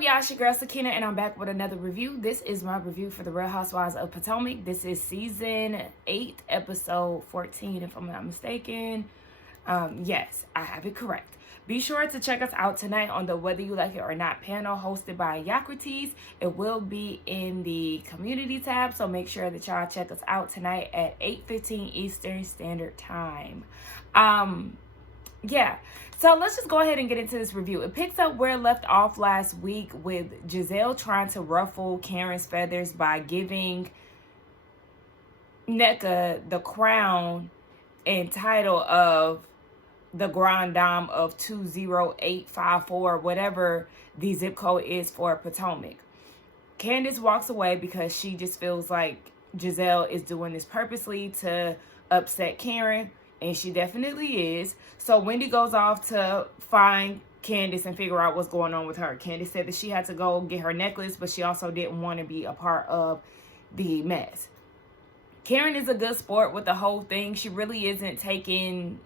up, y'all? It's your girl Sakina, and I'm back with another review. This is my review for the Real Housewives of Potomac. This is season 8, episode 14, if I'm not mistaken. Yes, I have it correct. Be sure to check us out tonight on the Whether You Like It or Not panel hosted by Yakrates. It will be in the community tab, so make sure that y'all check us out tonight at 8:15 Eastern Standard Time. Yeah, so let's just go ahead and get into this review. It picks up where it left off last week with Giselle trying to ruffle Karen's feathers by giving Nneka the crown and title of the Grand Dame of 20854, whatever the zip code is for Potomac. Candace walks away because she just feels like Giselle is doing this purposely to upset Karen, and she definitely is. So Wendy goes off to find Candace and figure out what's going on with her. Candace said that she had to go get her necklace, but she also didn't want to be a part of the mess. Karen is a good sport with the whole thing. She really isn't taking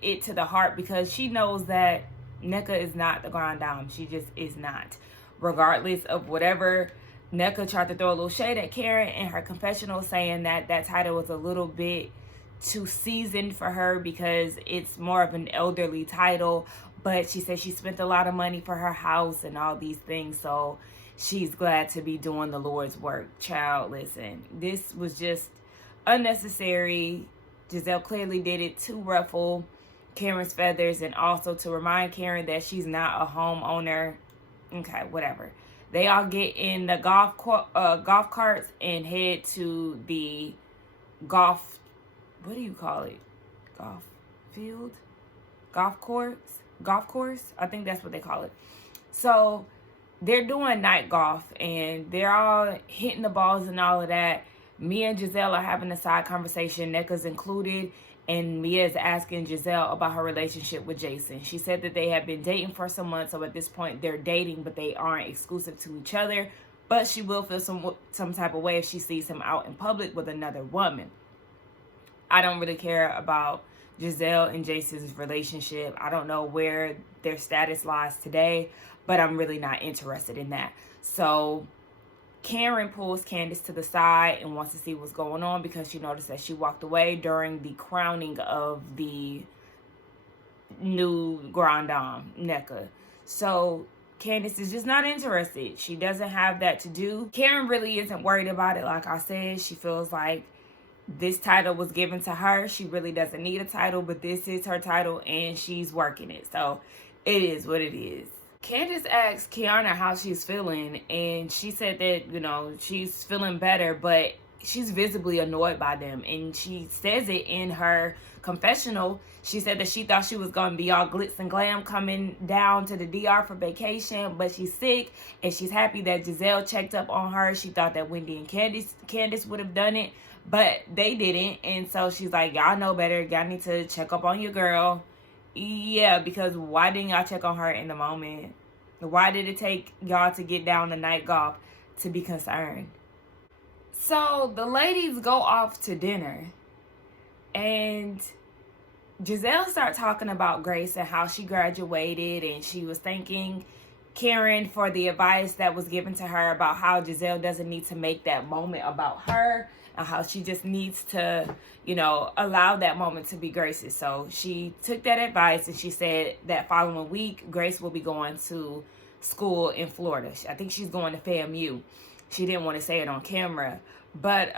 it to the heart because she knows that Nneka is not the Grand Dame. She just is not. Regardless of whatever, Nneka tried to throw a little shade at Karen in her confessional, saying that that title was a little bit too seasoned for her because it's more of an elderly title. But she said she spent a lot of money for her house and all these things, so she's glad to be doing the Lord's work. Child, listen, this was just unnecessary. Giselle clearly did it to ruffle Karen's feathers and also to remind Karen that she's not a homeowner. Okay, whatever. They all get in the golf carts and head to the golf, what do you call it? Golf field? Golf course? I think that's what they call it. So they're doing night golf and they're all hitting the balls and all of that. Mia and Giselle are having a side conversation, Nneka's included, and Mia is asking Giselle about her relationship with Jason. She said that they have been dating for some months, so at this point they're dating, but they aren't exclusive to each other. But she will feel some type of way if she sees him out in public with another woman. I don't really care about Giselle and Jason's relationship. I don't know where their status lies today, but I'm really not interested in that. So Karen pulls Candace to the side and wants to see what's going on because she noticed that she walked away during the crowning of the new Grand Dame, Nneka. So Candace is just not interested. She doesn't have that to do. Karen really isn't worried about it. Like I said, she feels like this title was given to her. She really doesn't need a title, but this is her title and she's working it. So it is what it is. Candace asked Kiana how she's feeling, and she said that, she's feeling better, but she's visibly annoyed by them. And she says it in her confessional. She said that she thought she was going to be all glitz and glam coming down to the DR for vacation, but she's sick, and she's happy that Giselle checked up on her. She thought that Wendy and Candace would have done it, but they didn't. And so she's like, y'all know better. Y'all need to check up on your girl. Yeah, because why didn't y'all check on her in the moment? Why did it take y'all to get down to night golf to be concerned? So the ladies go off to dinner, and Giselle started talking about Grace and how she graduated, and she was thanking Karen for the advice that was given to her about how Giselle doesn't need to make that moment about her and how she just needs to, allow that moment to be Grace's. So she took that advice and she said that following week, Grace will be going to school in Florida. I think she's going to FAMU. She didn't want to say it on camera. But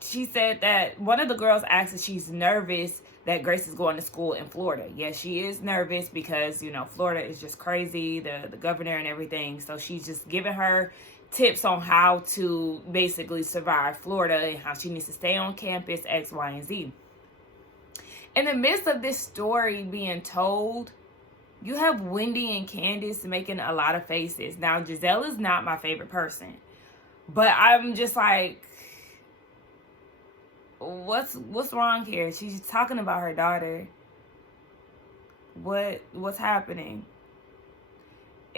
she said that one of the girls asked if she's nervous that Grace is going to school in Florida. Yes, she is nervous because, Florida is just crazy, the governor and everything. So she's just giving her tips on how to basically survive Florida and how she needs to stay on campus, X, Y, and Z. In the midst of this story being told, you have Wendy and Candace making a lot of faces. Now, Giselle is not my favorite person, but I'm just like, what's wrong here? She's talking about her daughter. What's happening?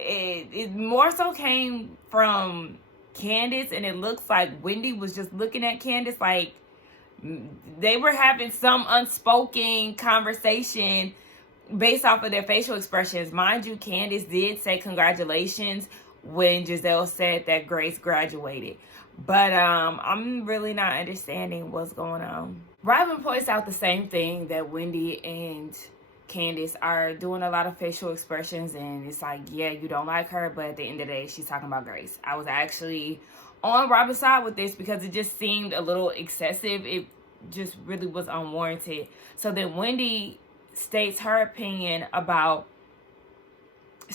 It more so came from Candace, and it looks like Wendy was just looking at Candace like they were having some unspoken conversation based off of their facial expressions. Mind you, Candace did say congratulations when Giselle said that Grace graduated. But I'm really not understanding what's going on. Robin points out the same thing, that Wendy and Candace are doing a lot of facial expressions, and it's like, yeah, you don't like her, but at the end of the day, she's talking about Grace. I was actually on Robin's side with this because it just seemed a little excessive. It just really was unwarranted. So then Wendy states her opinion about the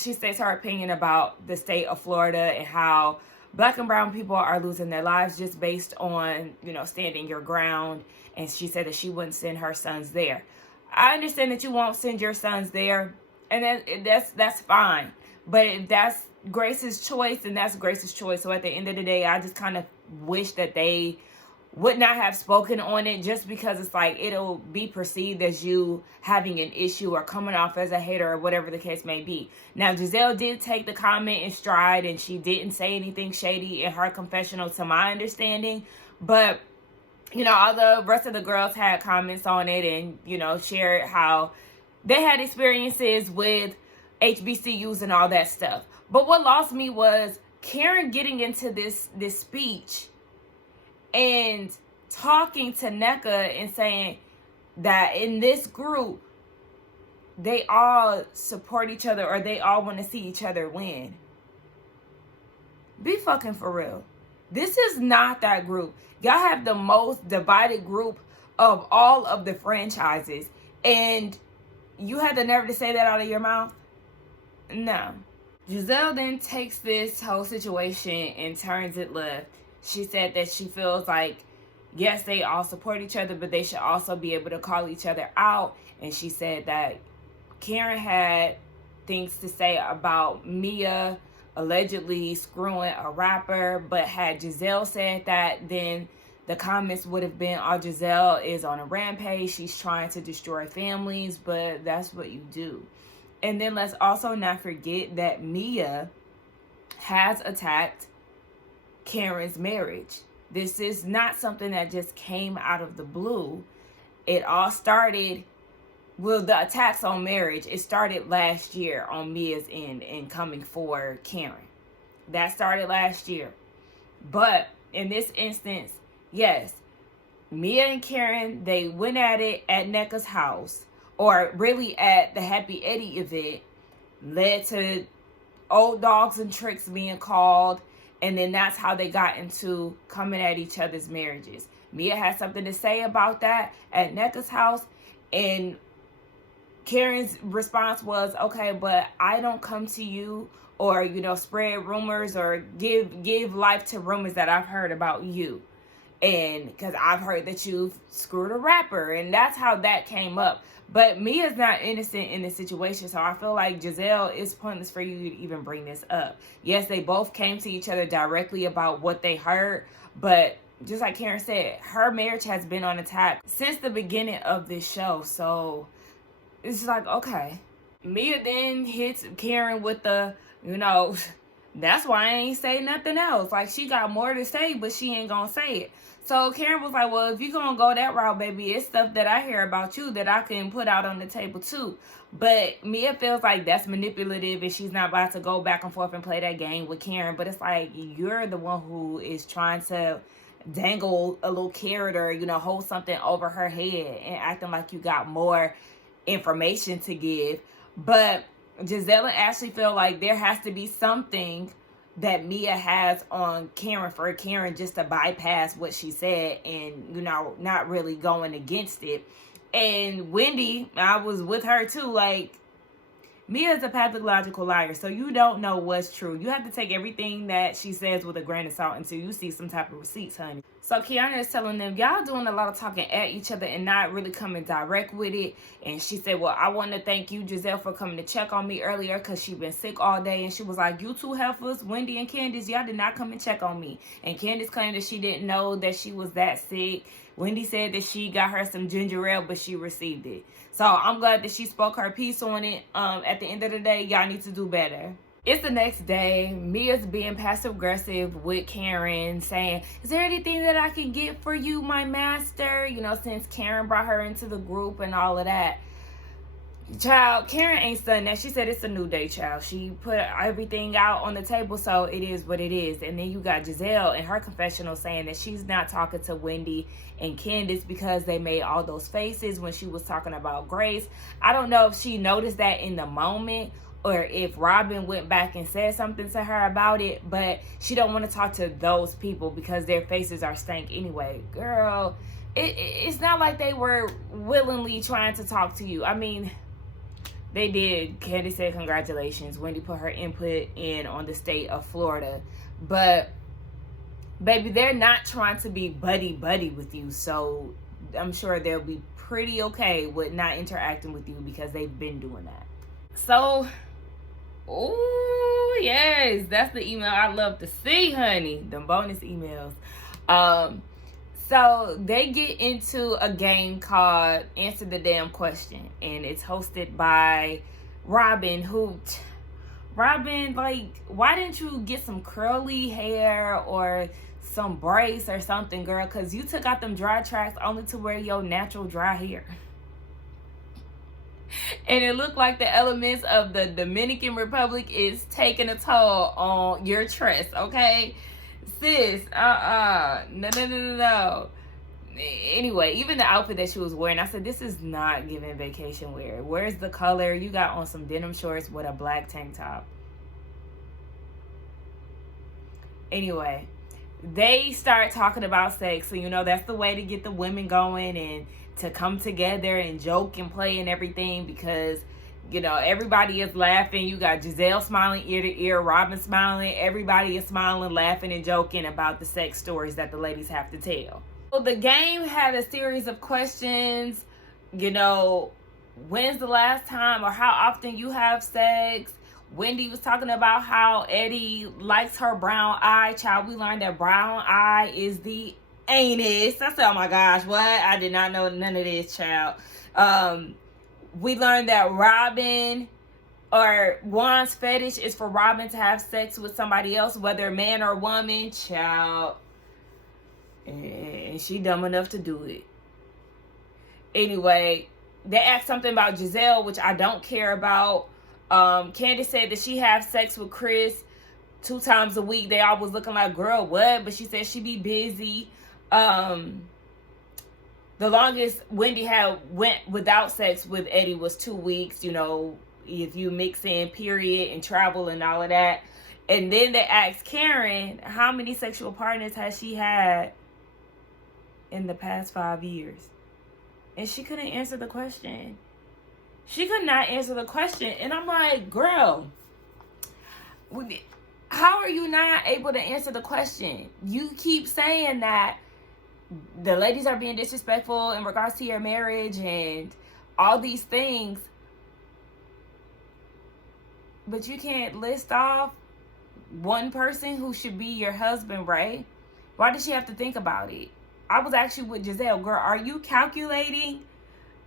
state of Florida and how Black and brown people are losing their lives just based on, standing your ground. And she said that she wouldn't send her sons there. I understand that you won't send your sons there, and that's fine. But if that's Grace's choice, then that's Grace's choice. So at the end of the day, I just kind of wish that they would not have spoken on it, just because it's like it'll be perceived as you having an issue or coming off as a hater or whatever the case may be. Now, Giselle did take the comment in stride, and she didn't say anything shady in her confessional, to my understanding. But all the rest of the girls had comments on it and, shared how they had experiences with HBCUs and all that stuff. But what lost me was Karen getting into this speech and talking to NECA and saying that in this group, they all support each other, or they all want to see each other win. Be fucking for real. This is not that group. Y'all have the most divided group of all of the franchises, and you had the nerve to say that out of your mouth? No. Giselle then takes this whole situation and turns it left. She said that she feels like, yes, they all support each other, but they should also be able to call each other out. And she said that Karen had things to say about Mia allegedly screwing a rapper, but had Giselle said that, then the comments would have been, oh, Giselle is on a rampage, she's trying to destroy families, but that's what you do. And then let's also not forget that Mia has attacked Karen's marriage. This is not something that just came out of the blue. It all started, the attacks on marriage, it started last year on Mia's end and coming for Karen. That started last year. But in this instance, yes, Mia and Karen, they went at it at NECA's house, or really at the Happy Eddie event, led to old dogs and tricks being called. And then that's how they got into coming at each other's marriages. Mia had something to say about that at NECA's house. And Karen's response was, okay, but I don't come to you or, spread rumors or give life to rumors that I've heard about you. And because I've heard that you've screwed a rapper. And that's how that came up. But Mia's not innocent in this situation, so I feel like Giselle, is pointless for you to even bring this up. Yes, they both came to each other directly about what they heard, but just like Karen said, her marriage has been on attack since the beginning of this show, so it's like, okay. Mia then hits Karen with the, that's why I ain't say nothing else. Like, she got more to say, but she ain't gonna say it. So Karen was like, well, if you're going to go that route, baby, it's stuff that I hear about you that I can put out on the table too. But Mia feels like that's manipulative and she's not about to go back and forth and play that game with Karen. But it's like, you're the one who is trying to dangle a little carrot or, hold something over her head and acting like you got more information to give. But Giselle and Ashley feel like there has to be something that Mia has on Karen for Karen just to bypass what she said and, not really going against it. And Wendy, I was with her too, like, Mia is a pathological liar, so you don't know what's true. You have to take everything that she says with a grain of salt until you see some type of receipts, honey. So Kiana is telling them, y'all doing a lot of talking at each other and not really coming direct with it. And she said, well, I want to thank you, Giselle, for coming to check on me earlier because she been sick all day. And she was like, you two heifers, Wendy and Candace, y'all did not come and check on me. And Candace claimed that she didn't know that she was that sick. Wendy said that she got her some ginger ale, but she received it. So I'm glad that she spoke her piece on it. At the end of the day, y'all need to do better. It's the next day. Mia's being passive-aggressive with Karen, saying, is there anything that I can get for you, my master? Since Karen brought her into the group and all of that. Child, Karen ain't studying that. She said it's a new day, child. She put everything out on the table, so it is what it is. And then you got Giselle in her confessional saying that she's not talking to Wendy and Candace because they made all those faces when she was talking about Grace. I don't know if she noticed that in the moment or if Robin went back and said something to her about it, but she don't want to talk to those people because their faces are stank anyway. Girl, it's not like they were willingly trying to talk to you. I mean, they did. Candace said congratulations. Wendy put her input in on the state of Florida. But, baby, they're not trying to be buddy-buddy with you. So, I'm sure they'll be pretty okay with not interacting with you because they've been doing that. So, oh, yes. That's the email I love to see, honey. Them bonus emails. So they get into a game called Answer the Damn Question, and it's hosted by Robin, like, why didn't you get some curly hair or some braids or something, girl? Because you took out them dry tracks only to wear your natural dry hair. And it looked like the elements of the Dominican Republic is taking a toll on your tress, okay? Sis, no. Anyway, even the outfit that she was wearing, I said, this is not giving vacation wear. Where's the color? You got on some denim shorts with a black tank top. Anyway, they start talking about sex. So, you know, that's the way to get the women going and to come together and joke and play and everything because, you know, everybody is laughing. You got Giselle smiling ear to ear, Robin smiling. Everybody is smiling, laughing, and joking about the sex stories that the ladies have to tell. So the game had a series of questions, you know, when's the last time or how often you have sex? Wendy was talking about how Eddie likes her brown eye. Child, we learned that brown eye is the anus. I said, oh my gosh, what? I did not know none of this, child. We learned that Robin or Juan's fetish is for Robin to have sex with somebody else, whether man or woman, child. And she dumb enough to do it. Anyway, they asked something about Giselle, which I don't care about. Candace said that she have sex with Chris 2 times a week. They all was looking like, girl, what? But she said she be busy. The longest Wendy went without sex with Eddie was 2 weeks, you know, if you mix in period and travel and all of that. And then they asked Karen, how many sexual partners has she had in the past 5 years? And she couldn't answer the question. She could not answer the question. And I'm like, girl, how are you not able to answer the question? You keep saying that the ladies are being disrespectful in regards to your marriage and all these things, but you can't list off one person who should be your husband, right? Why does she have to think about it? I was actually with Giselle. Girl, are you calculating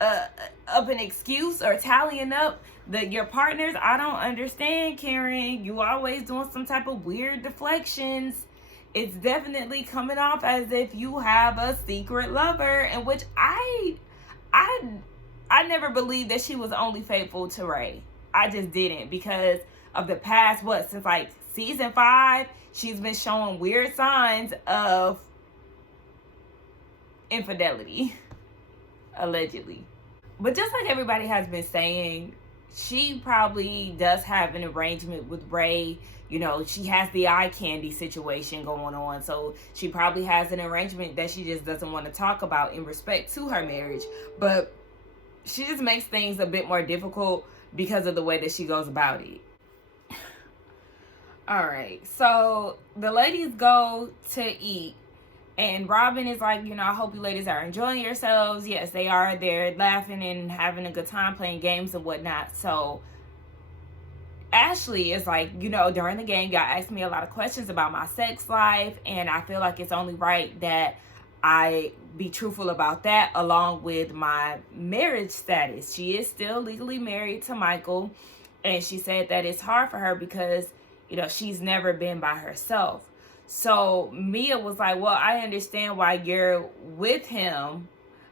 up an excuse or tallying up your partners? I don't understand, Karen. You always doing some type of weird deflections. It's definitely coming off as if you have a secret lover, in which I never believed that she was only faithful to Ray. I just didn't, because of the past, since like season 5, she's been showing weird signs of infidelity, allegedly. But just like everybody has been saying, she probably does have an arrangement with Ray. You know, she has the eye candy situation going on, so she probably has an arrangement that she just doesn't want to talk about in respect to her marriage. But she just makes things a bit more difficult because of the way that she goes about it. All right, so the ladies go to eat, and Robin is like, you know, I hope you ladies are enjoying yourselves. Yes, they are. They're laughing and having a good time playing games and whatnot. So Ashley is like, you know, during the game, y'all asked me a lot of questions about my sex life, and I feel like it's only right that I be truthful about that, along with my marriage status. She is still legally married to Michael, and she said that it's hard for her because, you know, she's never been by herself. So Mia was like, well, I understand why you're with him,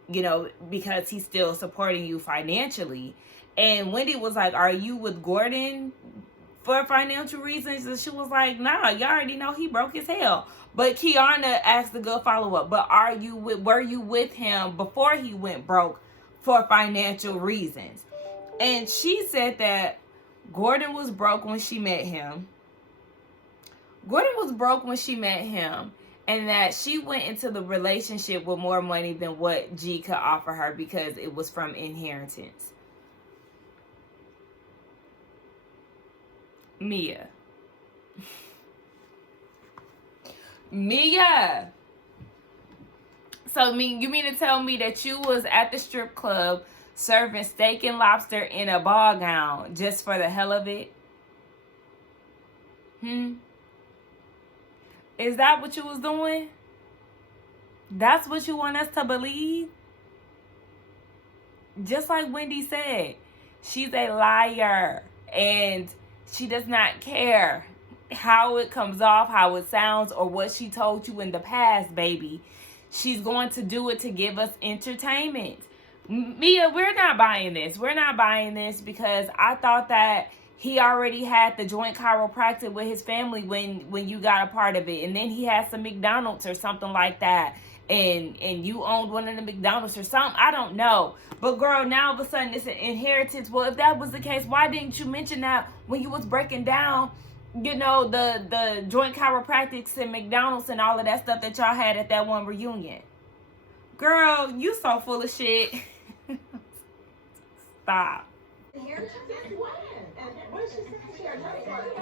you know, because he's still supporting you financially. And Wendy was like, are you with Gordon for financial reasons? And she was like, nah, you already know he broke as hell. But Kiana asked a good follow-up, but were you with him before he went broke for financial reasons? And she said that Gordon was broke when she met him. And that she went into the relationship with more money than what G could offer her because it was from inheritance. Mia. So you mean to tell me that you was at the strip club serving steak and lobster in a ball gown just for the hell of it? Is that what you was doing? That's what you want us to believe? Just like Wendy said, she's a liar and she does not care how it comes off, how it sounds, or what she told you in the past, baby. She's going to do it to give us entertainment. Mia, we're not buying this. We're not buying this because I thought that he already had the joint chiropractic with his family when you got a part of it. And then he had some McDonald's or something like that. And you owned one of the McDonald's or something. I don't know. But girl, now all of a sudden it's an inheritance. Well, if that was the case, why didn't you mention that when you was breaking down, you know, the joint chiropractics and McDonald's and all of that stuff that y'all had at that one reunion? Girl, you so full of shit. Stop. Inheritance? What did she say? She had an inheritance?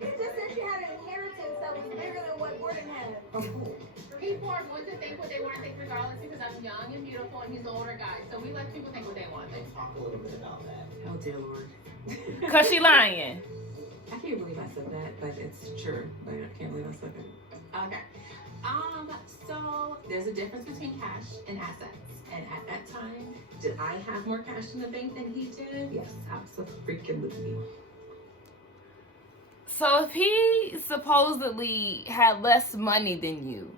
It just said she had an inheritance that was bigger than what Gordon had. People are going to think what they want to think regardless because I'm young and beautiful and he's an older guy. So we let people think what they want. Let's talk a little bit about that. Oh dear Lord. Cause she lying. I can't believe I said that, but it's true. But I can't believe I said it. Okay. So there's a difference between cash and assets. And at that time, did I have more cash in the bank than he did? Yes, absolutely. So if he supposedly had less money than you,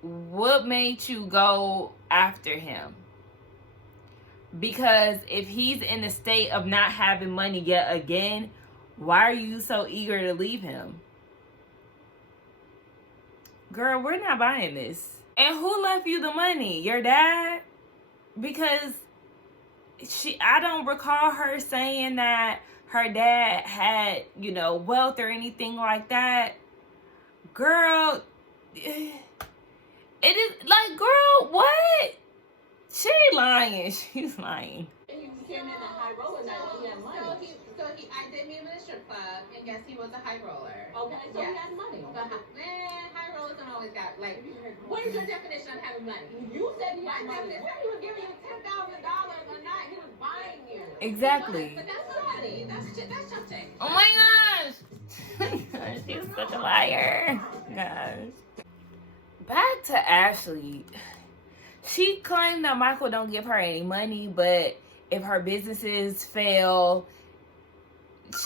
what made you go after him? Because if he's in a state of not having money yet again, why are you so eager to leave him? Girl, we're not buying this. And who left you the money? Your dad? Because I don't recall her saying that her dad had, you know, wealth or anything like that. Girl, it is like, girl, what? She lying. She's lying. He came in a high roller night when he had money. I did meet him in a strip club, and yes, he was a high roller. Okay, so yes. he has money. But high rollers don't always got, like, what is your definition of having money? You said he had money. When he was giving you $10,000 a night, he was buying you. Exactly. But that's not money. That's chump change. Oh my gosh. She's such a liar. Gosh. Back to Ashley. She claimed that Michael don't give her any money, but if her businesses fail,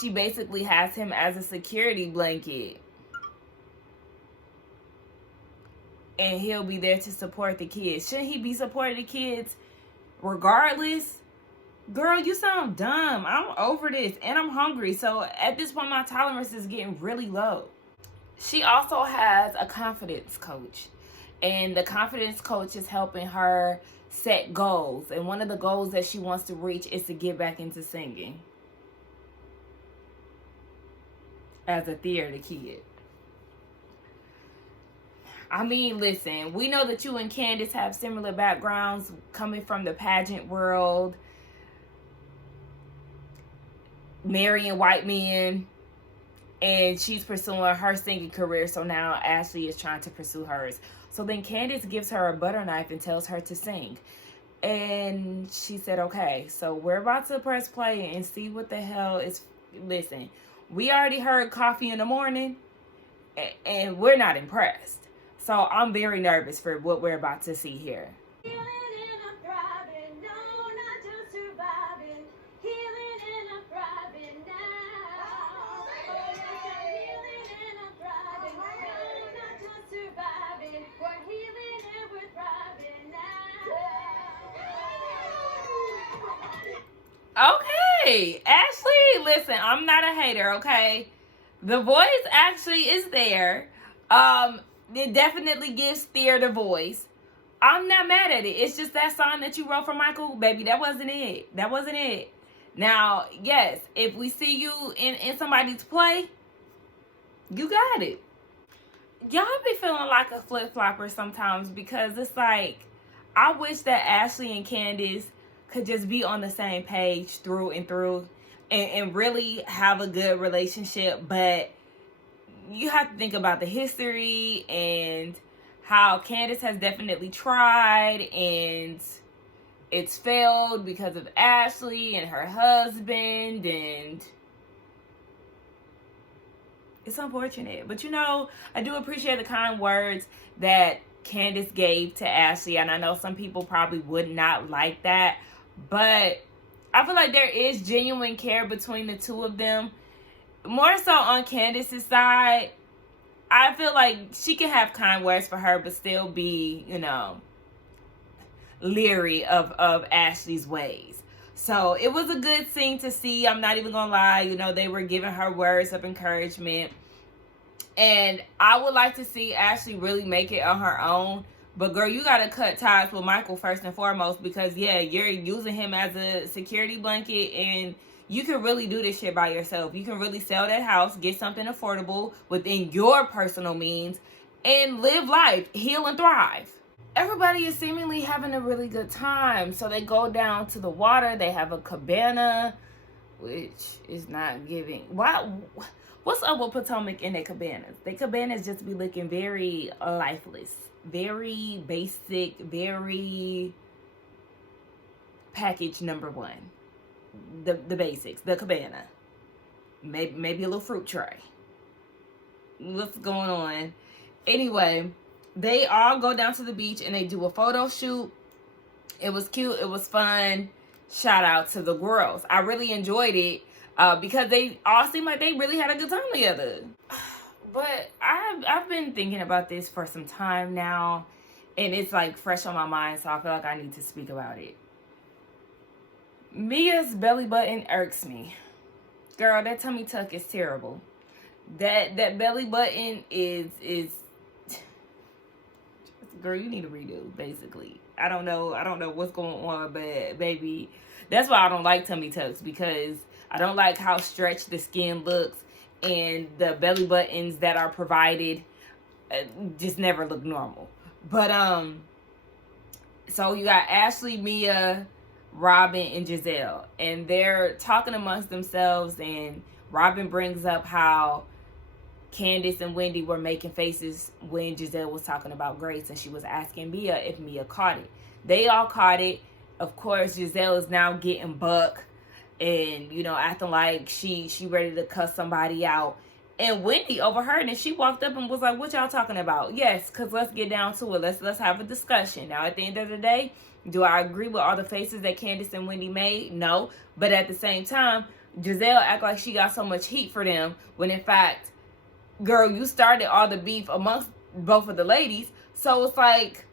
she basically has him as a security blanket. And he'll be there to support the kids. Shouldn't he be supporting the kids regardless? Girl, you sound dumb. I'm over this and I'm hungry. So at this point, my tolerance is getting really low. She also has a confidence coach. And the confidence coach is helping her set goals. And one of the goals that she wants to reach is to get back into singing as a theater kid. I mean, listen, we know that you and Candace have similar backgrounds coming from the pageant world, marrying white men, and she's pursuing her singing career. So now Ashley is trying to pursue hers. So then Candace gives her a butter knife and tells her to sing. And she said, okay, so we're about to press play and see what the hell is. Listen, we already heard Coffee in the Morning, and we're not impressed. So I'm very nervous for what we're about to see here. Okay, Ashley, listen, I'm not a hater, okay? The voice actually is there. It definitely gives Thea the voice. I'm not mad at it. It's just that song that you wrote for Michael, baby. That wasn't it. That wasn't it. Now, yes, if we see you in somebody's play, you got it. Y'all be feeling like a flip-flopper sometimes because it's like, I wish that Ashley and Candace could just be on the same page through and through and really have a good relationship. But you have to think about the history and how Candace has definitely tried and it's failed because of Ashley and her husband, and it's unfortunate. But you know, I do appreciate the kind words that Candace gave to Ashley, and I know some people probably would not like that, but I feel like there is genuine care between the two of them. More so on Candace's side, I feel like she can have kind words for her, but still be, you know, leery of Ashley's ways. So it was a good scene to see. I'm not even gonna lie. You know, they were giving her words of encouragement. And I would like to see Ashley really make it on her own. But girl, you gotta cut ties with Michael first and foremost, because yeah, you're using him as a security blanket, and you can really do this shit by yourself. You can really sell that house, get something affordable within your personal means, and live life, heal and thrive. Everybody is seemingly having a really good time. So they go down to the water. They have a cabana, which is not giving. What's up with Potomac and their cabanas? Their cabanas just be looking very lifeless, very basic, very package number one. The basics, the cabana, maybe a little fruit tray. What's going on? Anyway, they all go down to the beach and they do a photo shoot. It was cute. It was fun. Shout out to the girls. I really enjoyed it because they all seemed like they really had a good time together. But I've been thinking about this for some time now, and it's like fresh on my mind, so I feel like I need to speak about it. Mia's belly button irks me. Girl, that tummy tuck is terrible. That belly button is girl, you need to redo, basically. I don't know what's going on, but baby, that's why I don't like tummy tucks, because I don't like how stretched the skin looks, and the belly buttons that are provided just never look normal. But so you got Ashley, Mia, Robin, and Giselle, and they're talking amongst themselves, and Robin brings up how Candace and Wendy were making faces when Giselle was talking about Grace, and she was asking Mia if Mia caught it. They all caught it. Of course, Giselle is now getting buck and, you know, acting like she ready to cuss somebody out. And Wendy overheard, and she walked up and was like, what y'all talking about? Yes, because let's get down to it. Let's have a discussion. Now, at the end of the day, do I agree with all the faces that Candace and Wendy made? No. But at the same time, Giselle act like she got so much heat for them, when in fact, girl, you started all the beef amongst both of the ladies. So it's like,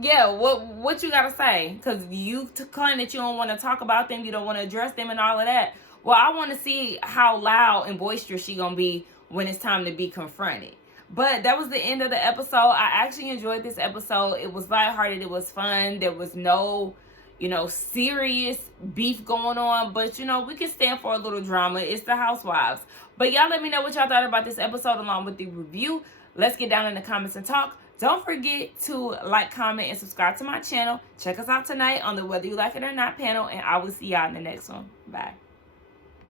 yeah, what you gotta say? Because you claim that you don't want to talk about them, you don't want to address them and all of that. Well, I want to see how loud and boisterous she gonna be when it's time to be confronted. But that was the end of the episode. I actually enjoyed this episode. It was lighthearted. It was fun. There was no, you know, serious beef going on. But, you know, we can stand for a little drama. It's the Housewives. But y'all let me know what y'all thought about this episode along with the review. Let's get down in the comments and talk. Don't forget to like, comment, and subscribe to my channel. Check us out tonight on the Whether You Like It or Not panel. And I will see y'all in the next one. Bye.